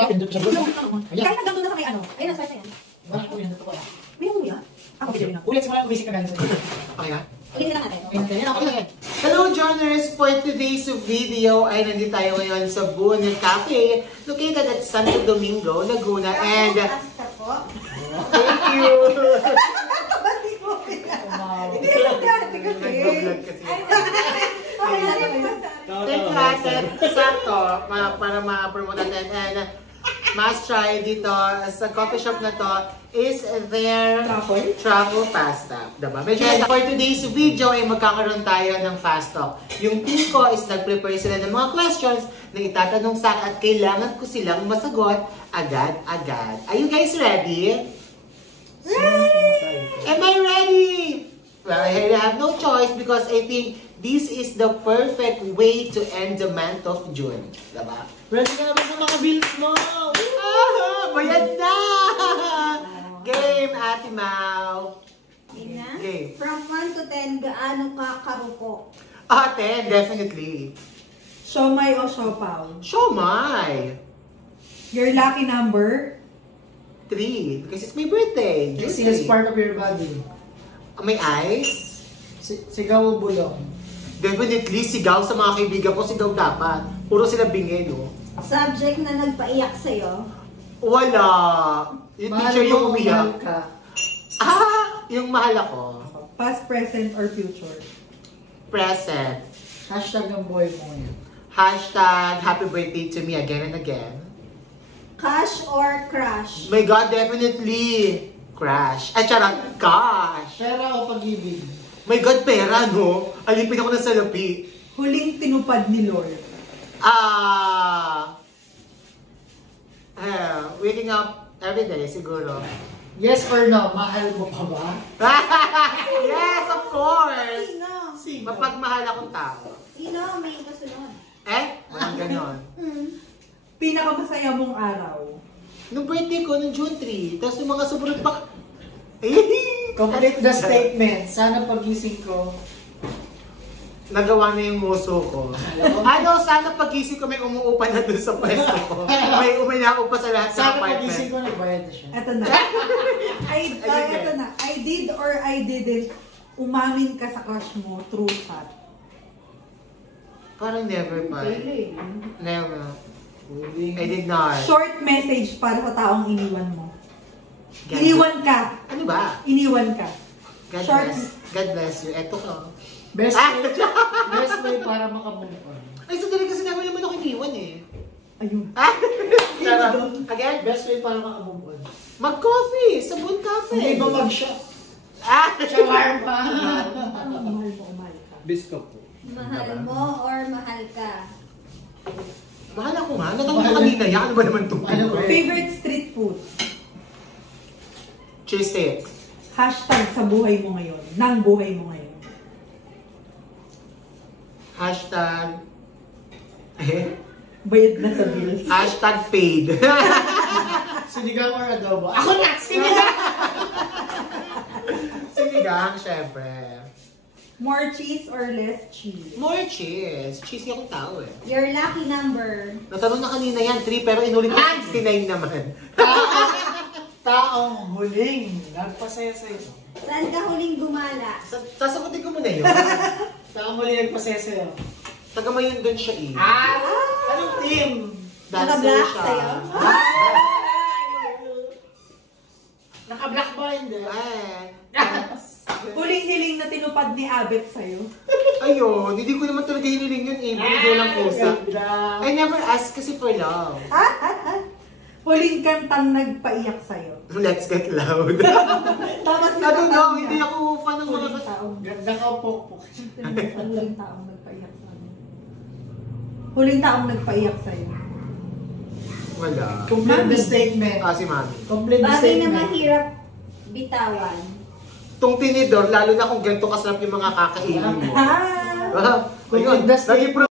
bakit doon sa bulo? Kahit hanggang doon na sa may ano. Ayun, nasa yan. Wala ko yan, totoo. May umuwi ah. Ako pwede na. Ulit simula basic ka galing sa okay na? Ulitin lang natin. Okay na, okay na. Hello, joiners! For today's video ay nandito tayo ngayon sa Boon Cafe located at Santo Domingo, Laguna. And Pasta po. thank you! Hindi ko Hindi lang dati kasi. Nag-vlog kasi. Okay lang naman. Thank you, ate. Sakto, para ma-promote natin. And must try dito sa coffee shop na to is their truffle pasta. Diba? For today's video ay magkakaroon tayo ng fast talk. Yung team ko is nag-prepare sila ng mga questions na itatanong sa akin at kailangan ko silang masagot agad-agad. Are you guys ready? Ready! Am I ready? Well, I have no choice because I think this is the perfect way to end the month of June. Diba? Ready ka naman sa mga bills mo! Bayad na! Game, Ate Mau. Game. From 1 to 10, gaano ka karupo? 10, definitely. Siomay o siopaw? Siomay. Your lucky number? 3. Because it's my birthday. Sexiest part of your body. May eyes? Sigaw o bulong? Definitely, sigaw sa mga kaibigan ko. Sigaw dapat. Puro sila bingay, no? Subject na nagpaiyak sa'yo? Wala. Yung teacher yung umiyak. Ka. Yung mahal ako. Past, present, or future? Present. Hashtag ng boy mo yun. Hashtag happy birthday to me again and again. Cash or crush? My God, definitely. Crash. At charot, cash. Pera o pag-ibig? My God, pera, no? Alipin ako ng salapi. Huling tinupad ni Lord? Waking up every day, siguro. Yes or no? Mahal mo pa ba? Yes, of course! Sino? Mapagmahal akong tao. Sino may kasunod? Walang ganon. Pinakamasaya mong araw? Nung birthday ko, nung June 3, tapos yung mga sumunod pa... Complete the statement. Sana pagising ko. Nagawa na yung muso ko. Sana pagising ko may umuupa na dun sa pwesto ko. May uminaupa sa lahat ng Sana apartment. pagising ko nagbayad na siya. Eto na. Eto na. I did or I didn't umamin ka sa crush mo through chat? Parang never pa. Never. I did not. Short message para sa taong iniwan mo? God Iniwan ka. Ano ba? Iniwan ka. God Short. bless. God bless you. Eto ko. Best way para makamove on. Ay, sandali kasi never naman ako iniwan eh. Ayun. Again? Best way para makamove on. Mag-coffee! Sa Boon Cafe! Hindi ba mag-shot? Shawarma! Mahal mo, mahal ka. Biscuit po. Mahal mo or mahal ka? Mahal ako nga. Natanong ko kanina yan. Ano ba naman ito? Favorite street food? Cheese steak. Hashtag sa buhay mo ngayon. Nang buhay mo ngayon. Hashtag... Bayad na sa bills. Hashtag paid. Sinigang or adobo? Ako na! Sinigang! Sinigang, syempre. More cheese or less cheese? More cheese. Cheesy akong tao eh. Your lucky number? Natanong na kanina yan, 3, pero inulit ko 69 naman. Taong huling nagpasaya sa'yo. Saan ka huling gumala? Sasagutin ko muna yun. Taong huling nagpasaya sa'yo. Taga mayon doon siya eh. Anong team? Dancer Naka-black siya. sa'yo? Naka-black ba hindi? Huling hiling na tinupad ni Abet sa'yo? Ayun, hindi ko naman talaga hiniling yun eh. Video lang kusa. I never asked kasi for love. Huling kantang nagpaiyak sa'yo? Let's get loud. Tama I don't know, hindi ako fan ng mga Huling taong. Ganda ka pokpok. Huling taong nagpaiyak sa'yo. Huling taong nagpaiyak sa'yo? Wala. Complete the statement. Si Mami. Complete the Bagay na statement. mahirap bitawan? Tong tinidor, lalo na kung ganito kasarap yung mga kakainin mo. Ah! Ayun, Complete the statement. nag-improve